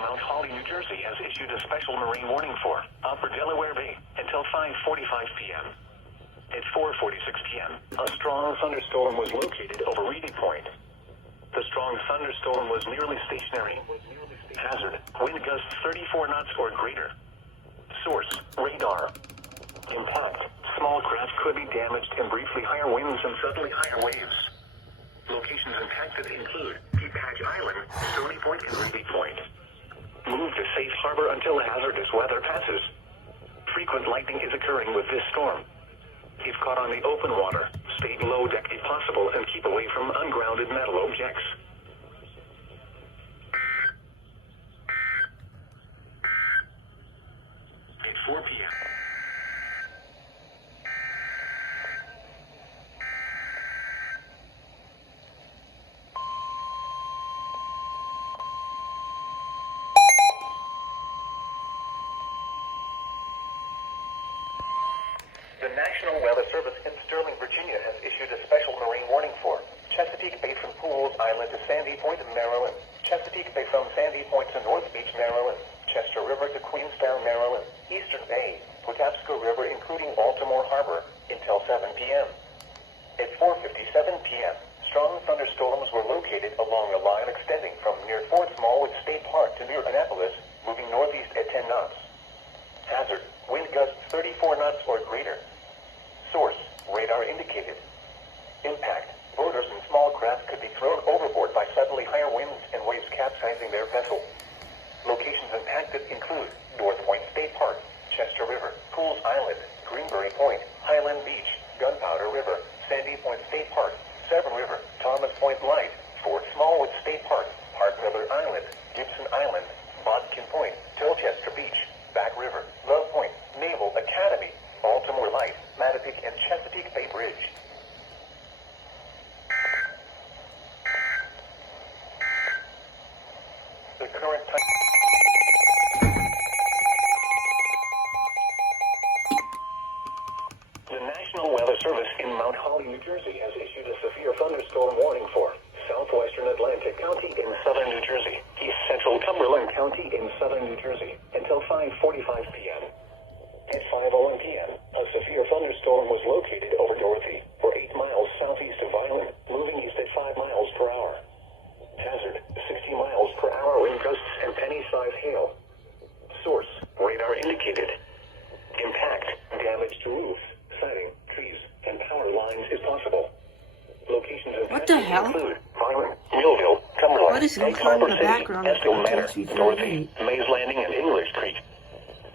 Mount Holly, New Jersey has issued a special marine warning for Upper Delaware Bay until 5:45 p.m. At 4:46 p.m., a strong thunderstorm was located over Reedy Point. The strong thunderstorm was nearly stationary. Hazard, wind gusts 34 knots or greater. Source, radar. Impact, small craft could be damaged in briefly higher winds and suddenly higher waves. Locations impacted include Deep Hatch Island, Stony Point, and Reedy Point. Move to safe harbor until hazardous weather passes. Frequent lightning is occurring with this storm. If caught on the open water, stay below deck if possible and keep away from ungrounded metal objects. At 4 p.m. The National Weather Service in Sterling, Virginia has issued a special marine warning for Chesapeake Bay from Pools Island to Sandy Point, Maryland, Chesapeake Bay from Sandy Point to North Beach, Maryland, Chester River to Queenstown, Maryland, Eastern Bay, Patapsco River including Baltimore Harbor until 7 p.m. At 4:57 p.m., strong thunderstorms were located along a line extending from near Fort Smallwood State Park to near Annapolis, moving northeast at 10 knots. Hazard, wind gusts 34 knots or greater. Source, radar indicated. Impact, boaters and small craft could be thrown overboard by suddenly higher winds and waves capsizing their vessel. Locations impacted include North Point State Park, Chester River, Pools Island, Greenberry Point, Highland Beach, Gunpowder River, Sandy Point State Park, Severn River, Thomas Point Light, Fort Smallwood State Park, Hart Miller Island, Gibson Island, Bodkin Point, Tilchester Beach, Back River, Love Point, Naval Academy, Baltimore Light, Mattapique, and Chesapeake Bay Bridge. The current time. The National Weather Service in Mount Holly, New Jersey has issued a severe thunderstorm warning for southwestern Atlantic County in southern New Jersey, east central Cumberland County in southern New Jersey until 5:45 p.m. At 5:01 p.m., a severe thunderstorm was located over Dorothy, or 8 miles southeast of Violin, moving east at 5 miles per hour. Hazard, 60 miles per hour wind gusts and penny-sized hail. Source, radar indicated. Impact, damage to roofs, siding, trees, and power lines is possible. Locations What the hell? include Violin, Millville, Cumberland, What is Egg going on in Harbor the City, background of Estill Manor, Tennessee Dorothy, 38? Mays Landing, and English Creek.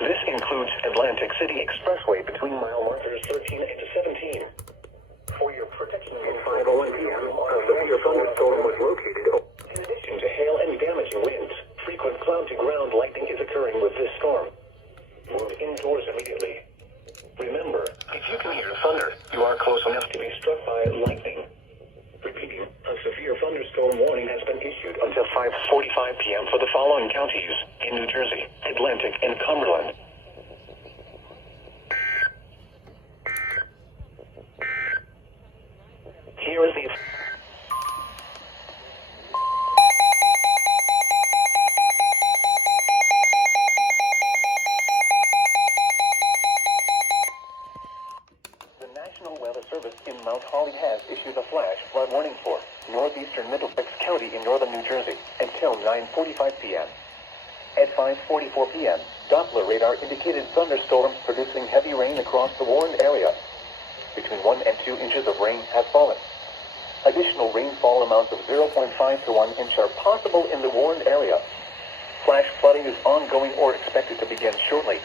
This includes Atlantic City Expressway between mile markers 13 and 17. For your protection at 5:01 p.m., a severe thunderstorm was located. In addition to hail and damaging winds, frequent cloud-to-ground lightning is occurring with this storm. Move indoors immediately. Remember, if you can hear thunder, you are close enough to be struck by lightning. Repeating, a severe thunderstorm warning has been issued until 5:45 p.m. for the following counties in New Jersey, Atlantic, and Cumberland. Here is the... The National Weather Service in Mount Holly has issued a flash flood warning for northeastern Middlesex County in northern New Jersey until 9:45 p.m. At 5:44 p.m., Doppler radar indicated thunderstorms producing heavy rain across the warned area. Between 1 and 2 inches of rain have fallen. Additional rainfall amounts of 0.5 to 1 inch are possible in the warned area. Flash flooding is ongoing or expected to begin shortly.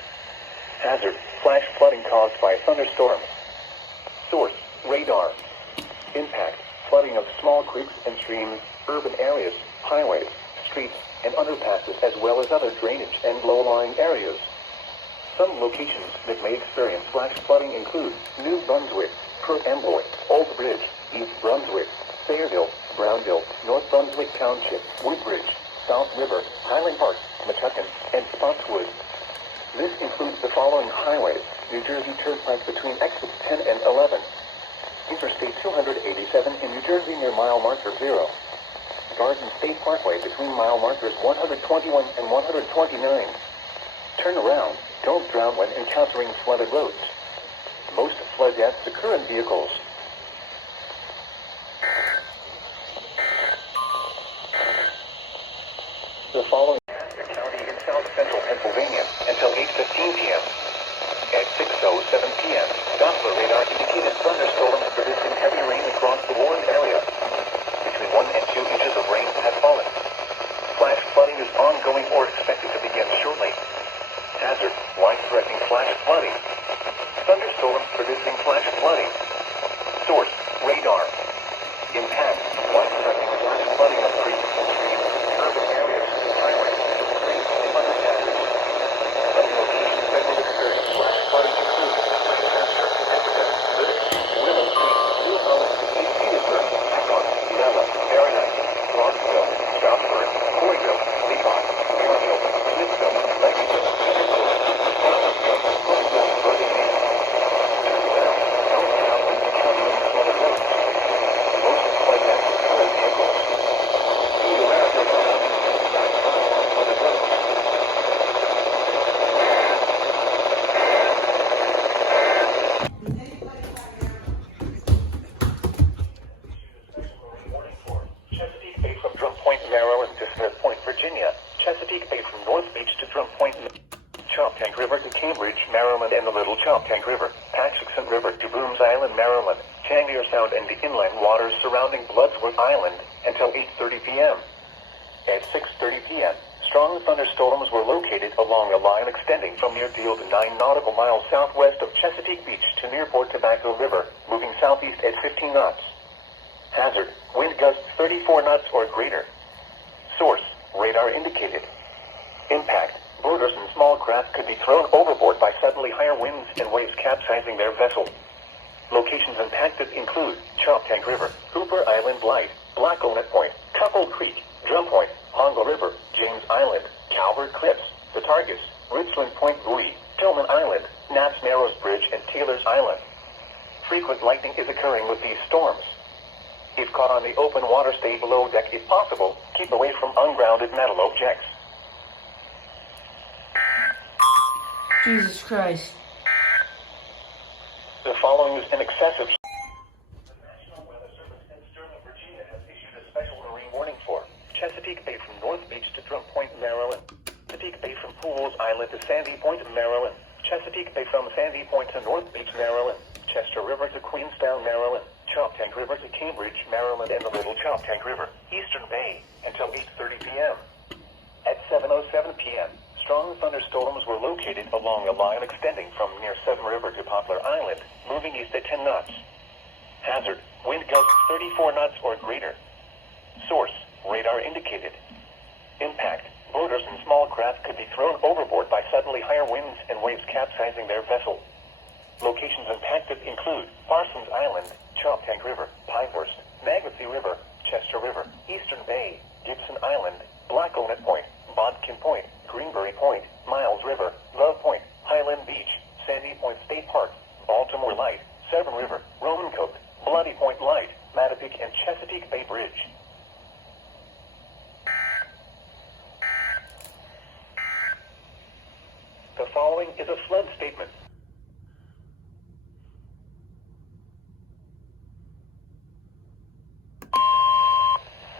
Hazard, flash flooding caused by thunderstorms. Source, radar. Impact, flooding of small creeks and streams, urban areas, highways, streets, and underpasses, as well as other drainage and low-lying areas. Some locations that may experience flash flooding include New Brunswick, Perth Amboy, Old Bridge, East Brunswick, Sayreville, Brownville, North Brunswick Township, Woodbridge, South River, Highland Park, Metuchen, and Spotswood. This includes the following highways: New Jersey Turnpike between exits 10 and 11, Interstate 287 in New Jersey near mile marker 0, Garden State Parkway between mile markers 121 and 129. Turn around. Don't drown when encountering flooded roads. Most flood deaths occur in vehicles. The following the county in south central Pennsylvania until 8:15 p.m. At 6:07 p.m., Doppler radar indicated thunderstorms producing heavy rain across the warned area. Between 1 and 2 inches of rain have fallen. Flash flooding is ongoing or expected to begin shortly. Hazard, life-threatening flash flooding. Thunderstorms producing flash flooding. Source, radar. Impact, life-threatening flash flooding of creeks and streams, urban areas, highways, streets, and underpasses. Some locations that will experience flash flooding include Lancaster, Ithaca, Livingston, Willow Creek, Blue Hollow, East Petersburg, Akron, Pinella, Maryland, Bronxville, Southburg, Coyville, Levon, Maryville, Smithville, Lexington, Nicholas, Brownsville, Hopewell, Birmingham. Chesapeake Bay from Drum Point, Maryland to Smith Point, Virginia. Chesapeake Bay from North Beach to Drum Point, Choptank River to Cambridge, Maryland, and the Little Choptank River, Paxton River to Boones Island, Maryland, Changlier Sound and the inland waters surrounding Bloodsworth Island until 8:30 p.m. At 6:30 p.m., strong thunderstorms were located along a line extending from near Deal to 9 nautical miles southwest of Chesapeake Beach to near Port Tobacco River, moving southeast at 15 knots. Hazard, wind gusts 34 knots or greater. Source, radar indicated. Impact, boaters and small craft could be thrown overboard by suddenly higher winds and waves capsizing their vessel. Locations impacted include Choptank River, Hooper Island Light, Black Onet Point, Couple Creek, Drum Point, Hongo River, James Island, Calvert Cliffs, the Targus, Richland Point Buoy, Tillman Island, Knapp's Narrows Bridge, and Taylor's Island. Frequent lightning is occurring with these storms. If caught on the open water, stay below deck if possible. Keep away from ungrounded metal objects. Jesus Christ. The following is an excessive. The National Weather Service in Sterling, Virginia has issued a special marine warning for Chesapeake Bay from North Beach to Drum Point, Maryland. Chesapeake Bay from Pools Island to Sandy Point, Maryland. Chesapeake Bay from Sandy Point to North Beach, Maryland. Chester River to Queenstown, Maryland. Choptank River to Cambridge, Maryland, and the Little Choptank River, Eastern Bay, until 8:30 p.m. At 7:07 p.m., strong thunderstorms were located along a line extending from near Seven River to Poplar Island, moving east at 10 knots. Hazard, wind gusts 34 knots or greater. Source, radar indicated. Impact, boaters and small craft could be thrown overboard by suddenly higher winds and waves capsizing their vessel. Locations impacted include Parsons Island, Choptank River, Pinehurst, Magansee River, Chester River, Eastern Bay, Gibson Island, Black Onet Point, Bodkin Point, Greenberry Point, Miles River, Love Point, Highland Beach, Sandy Point State Park, Baltimore Light, Severn River, Romancoke, Bloody Point Light, Mattapique, and Chesapeake Bay Bridge. The following is a flood statement.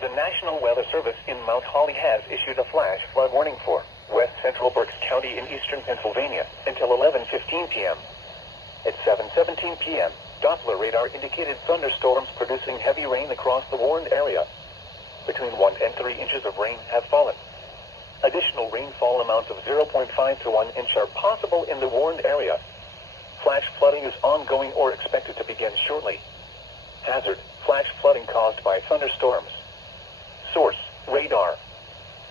The National Weather Service in Mount Holly has issued a flash flood warning for West Central Berks County in eastern Pennsylvania until 11:15 p.m. At 7:17 p.m., Doppler radar indicated thunderstorms producing heavy rain across the warned area. Between 1 and 3 inches of rain have fallen. Additional rainfall amounts of 0.5 to 1 inch are possible in the warned area. Flash flooding is ongoing or expected to begin shortly. Hazard, flash flooding caused by thunderstorms. Source, radar.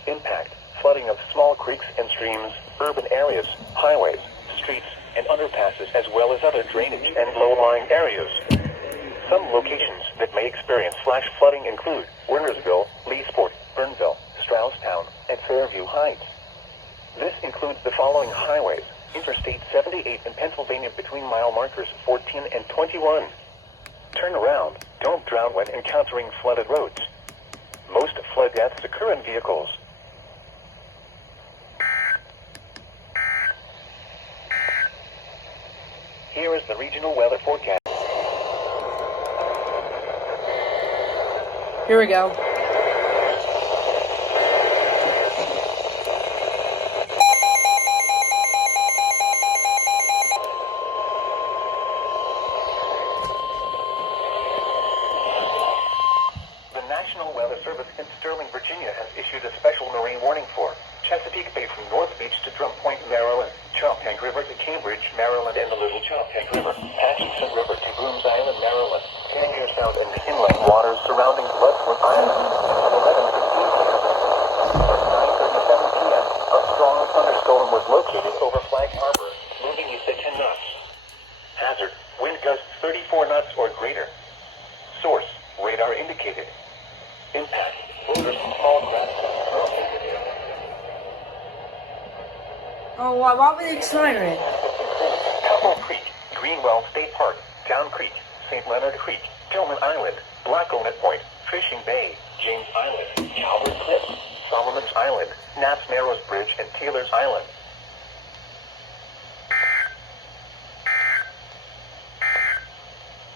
Impact, flooding of small creeks and streams, urban areas, highways, streets, and underpasses, as well as other drainage and low-lying areas. Some locations that may experience flash flooding include Wernersville, Leesport, Burnville, Strausstown, and Fairview Heights. This includes the following highways: Interstate 78 in Pennsylvania between mile markers 14 and 21. Turn around. Don't drown when encountering flooded roads. Most flood deaths occur in vehicles. Here is the regional weather forecast. Here we go. The National Weather Service in Sterling, Virginia has issued a special marine warning for Chesapeake Bay from North Beach to Drum Point, Maryland, Chesapeake River to Cambridge, Maryland, and the Little Chesapeake River, Atchison River to Brooms Island, Maryland, Tangier Sound and inland waters surrounding Bloodworth Island, 11:15 p.m. At 9:37 p.m., a strong thunderstorm was located over Flag Harbor, moving east at 10 knots. Hazard, wind gusts 34 knots or greater. Source, radar indicated. Impact, boulders and small grass. Oh, why would they accelerate? Couple Creek, Greenwell State Park, Down Creek, St. Leonard Creek, Tillman Island, Black Onet Point, Fishing Bay, James Island, Calvert Cliffs, Solomon's Island, Knapp's Narrows Bridge, and Taylor's Island.